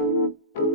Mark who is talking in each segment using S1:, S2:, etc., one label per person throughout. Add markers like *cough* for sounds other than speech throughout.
S1: Thank you.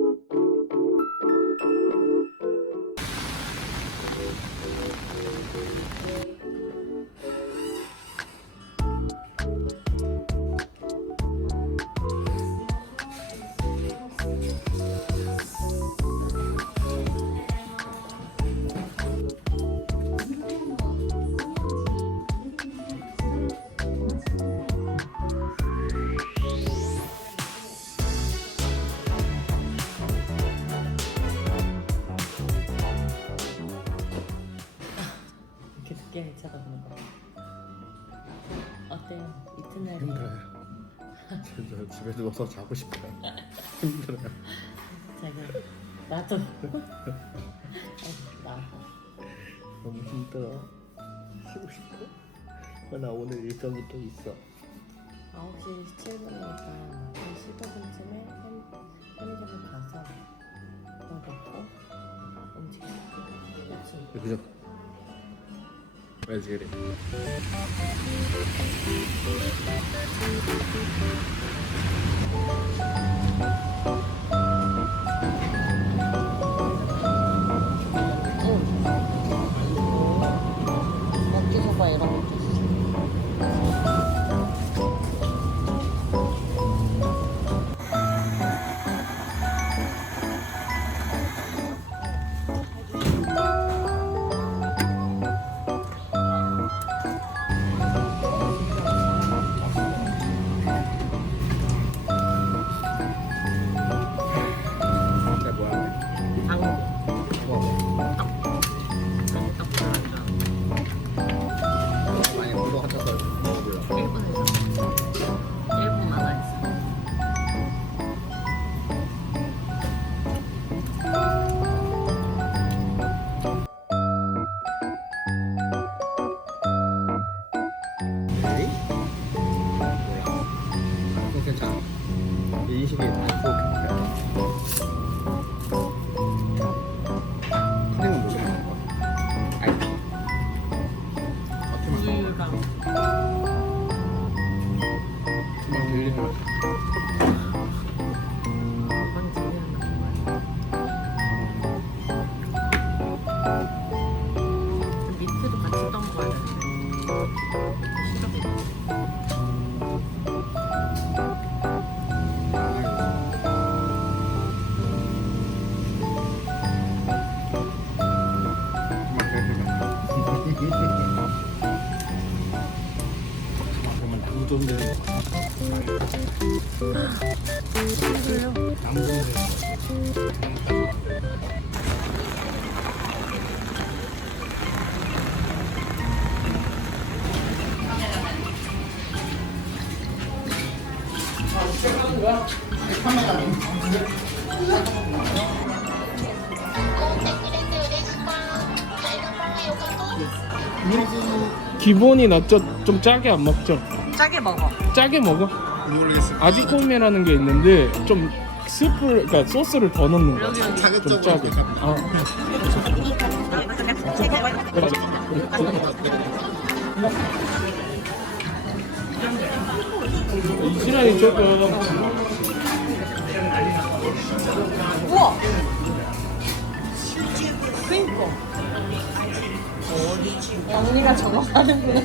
S1: 진짜 집에 누워서 자고 싶어요. *laughs* 힘들어요.
S2: 제가 나도 아, 나도
S1: 너무 힘들어. 쉬고 싶어. 어, 나 오늘 일정이 또 있어.
S2: 9시 17분이니까 한 15분쯤에 편의점에 가서 뭐 먹고 움직일까? 그치?
S1: 그죠? It.
S2: 먹
S1: 같아. 당존되는 것 같아.
S3: 기본이 낫죠? 좀 짜게 안 먹죠?
S2: 짜게 먹어
S3: 짜게 먹어?
S1: 모르겠어.
S3: 아지코미라는 게 있는데 좀 스프를 그러니까 소스를 더 넣는.
S2: 여기 여기
S3: 좀 짜게. 아. 이 시간이 조금
S2: 우와 그니까 언니가 저거 하는구나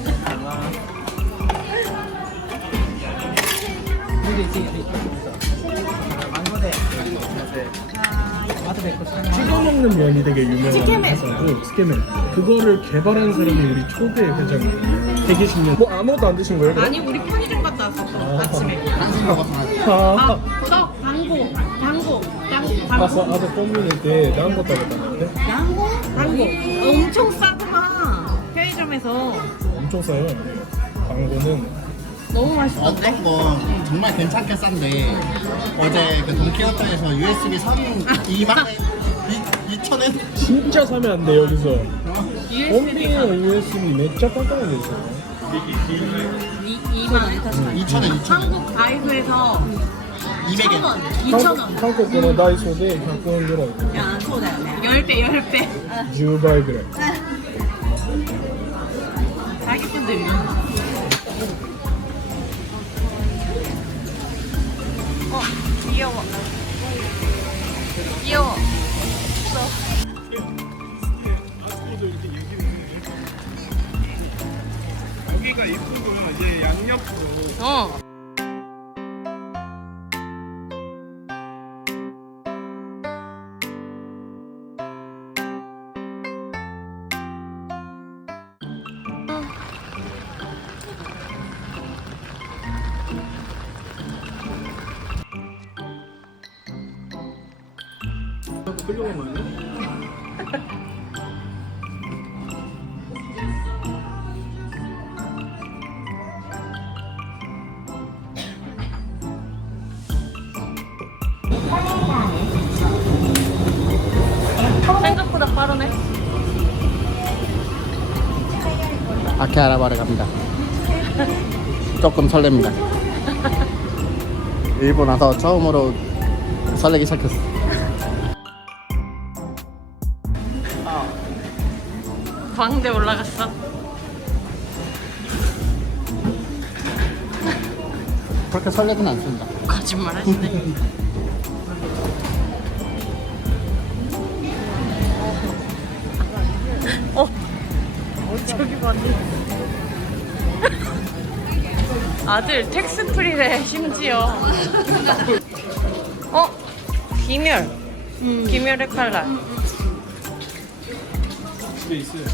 S3: 찍어 먹는 면이 되게 유명한. 회사고 스케맨 그거를 개발한 사람이 우리 초대 회장이에요 120년 뭐 아무것도 안 드신 거예요?
S2: 아니 우리 편의점 갔다 왔었어 아침에.
S3: 아,
S2: 아떡 당고 당고 당
S3: 아서
S2: 당고
S3: 아서 뻔했는데 나한 것도 안 했는데
S2: 당고 당고 엄청 싸구나. 편의점에서.
S3: 엄청 싸요. 광고는
S2: 너무 맛있던데?
S4: 어떤 건 뭐 정말 괜찮게 싼데 어제 그 돈키호테에서 USB 32만 2천엔
S3: 진짜 사면 안 돼 여기서.
S2: USB가
S3: USB 맥자 깜깜하게 있어요?
S2: 2만
S4: 2천엔 2천
S2: 한국 다이소에서
S4: 200엔
S2: 2,000원.
S3: 한국 거는 다이소데 100원 들어
S2: 야, 10배, 10배.
S3: 10배 그래.
S2: 자기 분들 이런 귀여워.
S3: 귀여워. 여기가 예쁜 거면 이제 양옆으로.
S2: 어.
S3: 안 돼?
S2: 생각보다 빠르네.
S4: 아케하라바를 갑니다. 조금 설렙니다. *laughs* 일본 와서 처음으로 설레기 시작했어.
S2: 광대 올라갔어.
S4: 그렇게 설레진 않습니다.
S2: 거짓말 하시네. 어, 저기 봤네. *laughs* 아들 텍스 프리래 심지어. 어, 김열. 김열의 칼날.
S3: 있어요.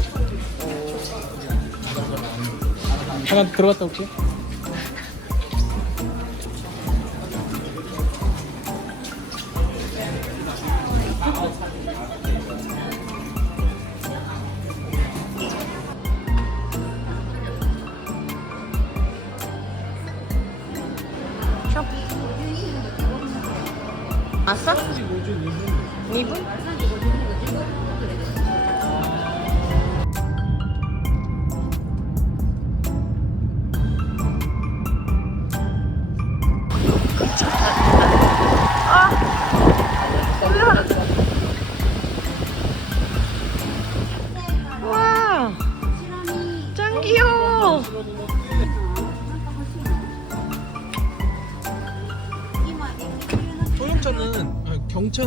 S3: 잠깐 들어갔다 올게.
S2: 샵. 왔어? 2분?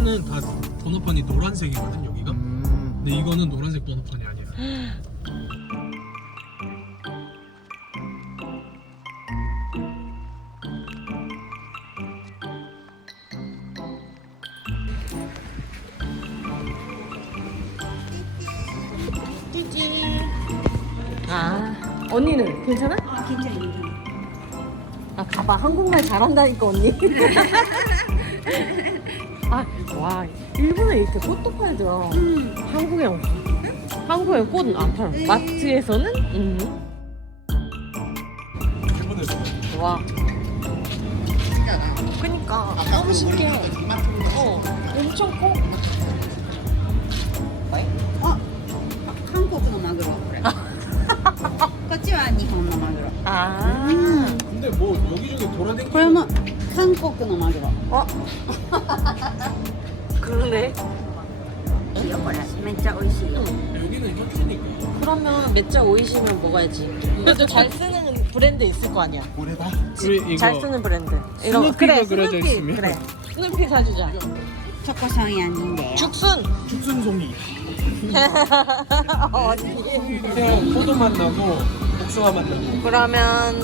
S3: 아, 경차는 다 번호판이 노란색이거든 여기가. 근데 이거는 노란색 번호판이 아니야.
S2: 아, 언니는 괜찮아? 아, 괜찮아, 괜찮아. 아, 봐봐. 한국말 잘한다니까, 언니. *laughs* 아, 와. 일본에 이렇게 꽃도 팔더라. 한국에 없어. 한국에 꽃은 안 팔아. 마트에서는? 음. 와. 그니까. 너무 신기해. 어, 엄청 커.
S5: 韓国のマグロこれこ*laughs* っちは日本のマグロ
S2: 아.
S3: 근데 뭐 여기저기 돌아다니는
S5: これも韓国のマグロ
S2: 어? *laughs* 그러네.
S5: 이거라 진짜 오이시요.
S3: 여기는 협회니까.
S2: 그러면 맥자 오이시면 먹어야지. 그래도 잘 쓰는 브랜드 있을 거 아니야.
S4: 올해다.
S3: 우리 이거
S2: 잘 쓰는 브랜드.
S3: 이런 스누피가 그래 그려져 스누피 있으면.
S2: 그래. 스누피 사주자.
S5: 초코송이 아닌데요.
S2: 죽순.
S3: 죽순송이. *laughs*
S2: 어디?
S3: 그냥 포도 맛 나고 복숭아 맛 나고.
S2: 그러면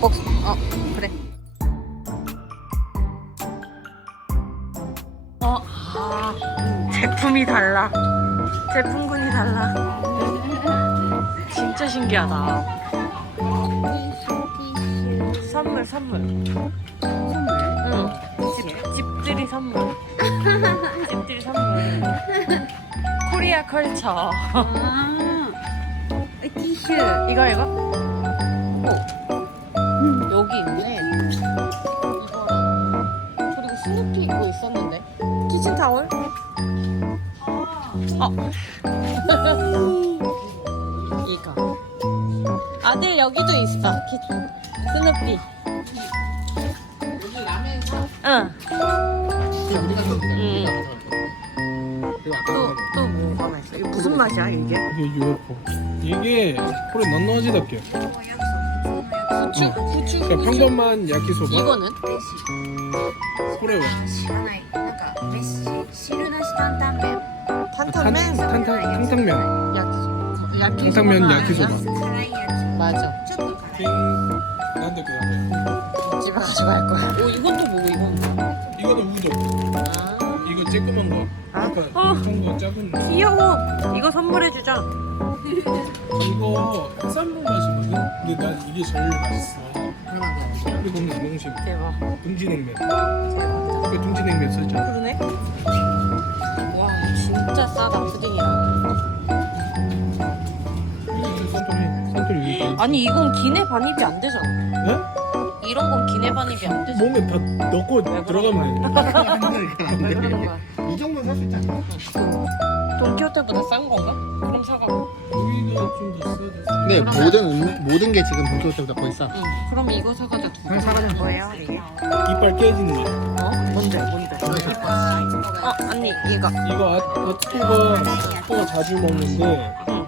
S2: 복. 어 그래. 제품이 달라. 제품군이 달라. 진짜 신기하다. 선물 선물. 집들이 선물. 집들이 선물. 코리아 컬처.
S5: 아, 티슈.
S2: 이거 이거? 오. 음. 여기 있네. 그리고 스누피 이거 있었는데. 키친타월? 어. *laughs* 이거. 아들 여기도 있어. 키, 스누피. 응. 또, 또 뭐가 맛있어? 이거 무슨 맛이야, 이게?
S3: 이게 UFO. 이게 코레 넌너지답게.
S2: 부추? 부추?
S3: 그러니까 평범한 야키소바.
S2: 이거는?
S3: 코레와.
S5: 메시 시루나시 탄탄면
S2: 탄탄면?
S3: 탄- 탕탕면.
S2: 야키소바. 야키소바.
S3: 탕탕면 야키소바.
S5: 사라이 야채
S2: 맞아.
S5: 초코
S3: 가라 난도 그냥
S2: 집에 가져갈 거야. 오 이건 또 뭐고 이건?
S3: 이거는 우동.
S2: 아.
S3: 이거 쬐끄만 거. 아? 아까
S2: 어.
S3: 통거 작은 거.
S2: 귀여워. 이거 선물해 주자.
S3: 이거 해산물 맛이거든. 근데 난 이게 제일 맛있어. 그러면 뭐? 일본 냉동식
S2: 대박.
S3: 둥지냉면. 이거 둥지냉면 살짝.
S2: 그러네. 와 진짜 싸다 푸딩이랑.
S3: 산토리 산토리 이거.
S2: 아니 이건 기내 반입이 안 되잖아.
S3: 네?
S2: 이런 건 기내 반입이 안 되잖아.
S3: 몸에 다 넣고 들어가면 돼. *laughs*
S2: 왜 그런 거야?
S4: 이 정도는 살 수 있지 않나?
S2: 돈키호테보다 싼 건가? 그럼 사가.
S3: 여기가 좀더 싸졌어.
S4: 근데 모든 음- 모든 게 지금 본격적으로 거의 싸.
S2: 응. 그럼 이거 사가자. 두 개.
S4: 그냥 사가자.
S2: 뭐예요 이게?
S3: 이빨 깨지는 거.
S2: 어? 뭔데 뭔데? 어 언니 이거.
S3: 이거 아- 아토가 아토가 자주 먹는데
S2: 응.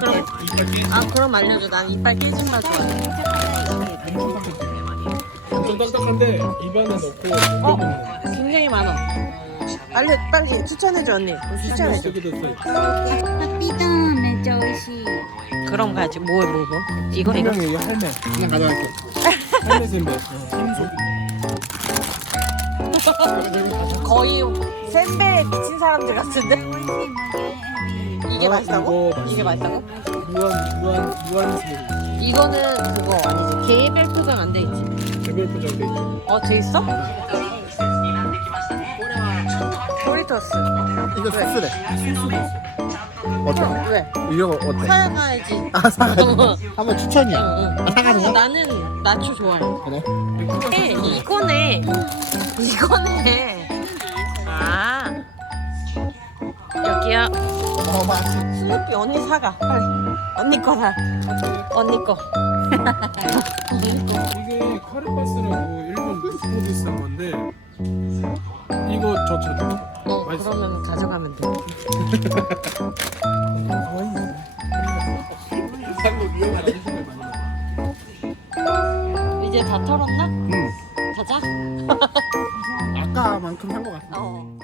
S2: 그럼. 아 그럼 알려줘. 난 이빨 깨진 맛 좋아해.
S3: 엄청 딱딱한데 입안에 넣고
S2: 어? 굉장히 많아. 빨리 빨리 추천해줘 언니. 추천해줘.
S5: 삐던 내 저시.
S2: 그럼 가지 뭐 뭐 뭐. 이거 이거.
S3: 이거 할매.
S4: 그냥 가져갈게.
S3: 할매 선배.
S2: 거의 샌베 미친 사람들 같은데. 이게
S3: 어,
S2: 맛있다고? 이게 맛있다고?
S3: 무한 무한 무한 세.
S2: 이거는 그거 아니지? 개별 포장 안 돼 있지?
S3: 개별 포장 돼 있지.
S2: 어돼 있어? 도리토스.
S4: 이거 소스래. 어때?
S2: 왜?
S4: 이거 어때?
S2: 사야 가야지.
S4: 아 사가지고 한번 추천이야.
S2: 응, 응.
S4: 아, 사가는 거?
S2: 나는 나초 좋아해.
S4: 그래?
S2: 에, 이거네. 이거네. 아. 여기야.
S4: 어 맛있.
S2: 스누피 언니 사가. 빨리. 언니 거 사. 언니 거.
S3: 이게 카르파스라고 일본 스포 비싼 건데 이거 저 저도
S2: 어,
S3: 맛 있어.
S2: 그러면 가져가면 돼.
S3: 한국.
S2: 이제 다 털었나?
S4: 응.
S2: 가자.
S4: 아까만큼 한거 같아.
S2: 어.